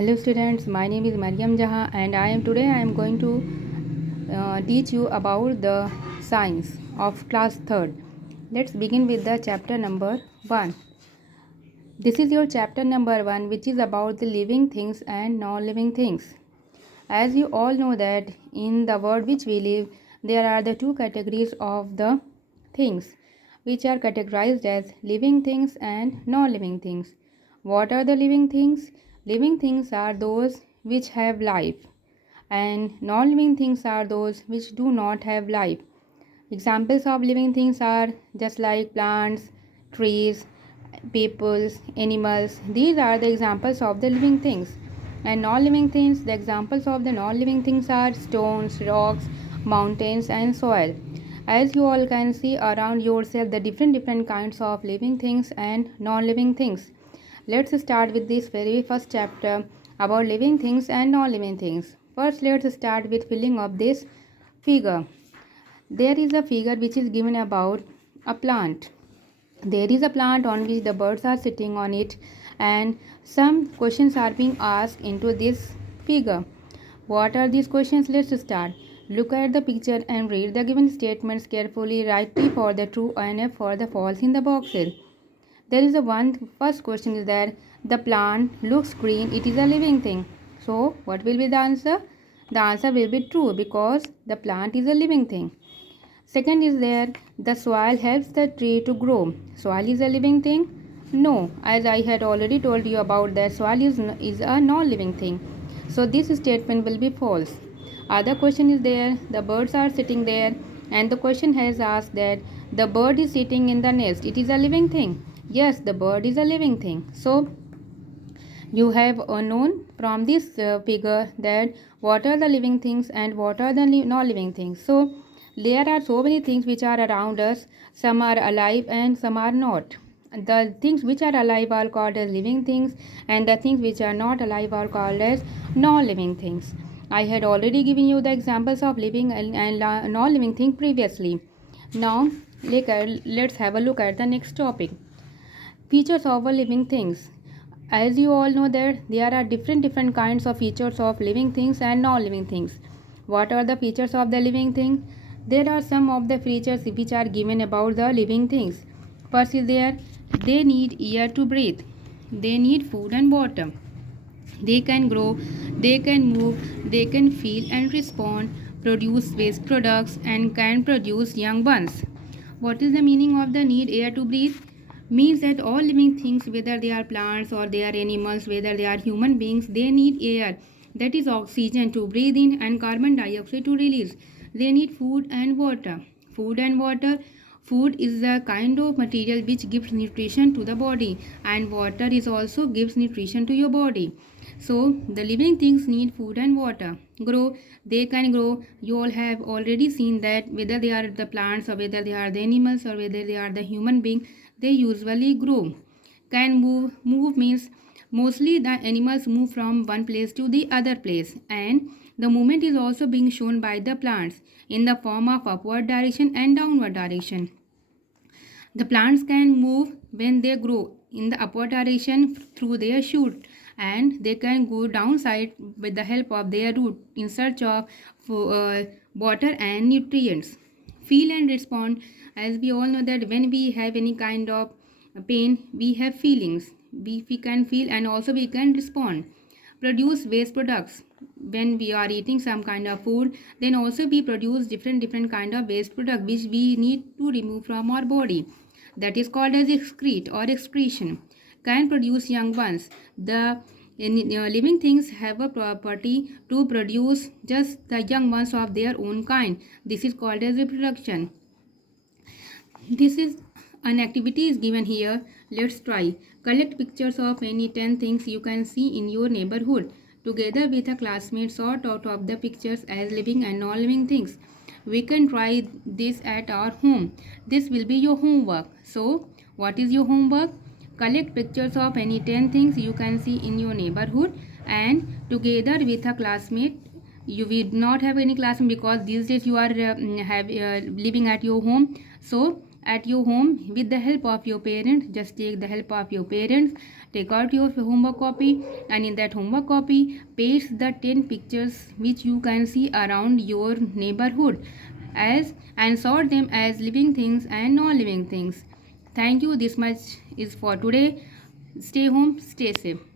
Hello students, my name is Mariam Jahan and I am going to teach you about the science of class 3rd. Let's begin with the chapter number 1. This is your chapter number 1, which is about the living things and non-living things. As you all know that in the world which we live, there are the two categories of the things which are categorized as living things and non-living things. What are the living things? Living things are those which have life, and non-living things are those which do not have life. Examples of living things are just like plants, trees, people, animals. These are the examples of the living things. And non-living things, the examples of the non-living things are stones, rocks, mountains, and soil. As you all can see around yourself, the different kinds of living things and non-living things. Let's start with this very first chapter about living things and non-living things. First, let's start with filling up this figure. There is a figure which is given about a plant. There is a plant on which the birds are sitting on it, and some questions are being asked into this figure. What are these questions? Let's start. Look at the picture and read the given statements carefully. Write T for the true and F for the false in the boxes. There is a first question is that the plant looks green. It is a living thing. So what will be the answer? The answer will be true because the plant is a living thing. Second is there, the soil helps the tree to grow. Soil is a living thing? No, as I had already told you about that, soil is a non-living thing. So this statement will be false. Other question is there, the birds are sitting there, and the question has asked that the bird is sitting in the nest. It is a living thing. Yes, the bird is a living thing. So you have known from this figure that what are the living things and what are the non-living things. So there are so many things which are around us. Some are alive and some are not. The things which are alive are called as living things, and the things which are not alive are called as non-living things. I had already given you the examples of living and non-living things previously. Now let's have a look at the next topic. Features of a living things. As you all know that there are different kinds of features of living things and non-living things. What are the features of the living thing? There are some of the features which are given about the living things. First is there, they need air to breathe. They need food and water. They can grow, they can move, they can feel and respond, produce waste products, and can produce young ones. What is the meaning of the need air to breathe? Means that all living things, whether they are plants or they are animals, whether they are human beings, they need air, that is oxygen to breathe in and carbon dioxide to release. They need food and water. Food and water. Food is the kind of material which gives nutrition to the body, and water is also gives nutrition to your body. So the living things need food and water. Grow, they can grow. You all have already seen that whether they are the plants or whether they are the animals or whether they are the human being, they usually grow. Can move. Move means mostly the animals move from one place to the other place, and the movement is also being shown by the plants in the form of upward direction and downward direction. The plants can move when they grow in the upward direction through their shoot, and they can go downside with the help of their root in search of water and nutrients. Feel and respond. As we all know that when we have any kind of pain, we have feelings. We can feel and also we can respond. Produce waste products. When we are eating some kind of food, then also we produce different kind of waste product which we need to remove from our body. That is called as excrete or excretion. Can produce young ones. The living things have a property to produce just the young ones of their own kind. This is called as reproduction. This is an activity is given here. Let's try. Collect pictures of any 10 things you can see in your neighborhood. Together with a classmate, sort out of the pictures as living and non-living things. We can try this at our home. This will be your homework. So, what is your homework? Collect pictures of any 10 things you can see in your neighborhood, and together with a classmate. You will not have any classroom because these days you are living at your home. So at your home, with the help of your parents, just take the help of your parents take out your homework copy, and in that homework copy paste the 10 pictures which you can see around your neighborhood and sort them as living things and non-living things. Thank you. This much is for today. Stay home, stay safe.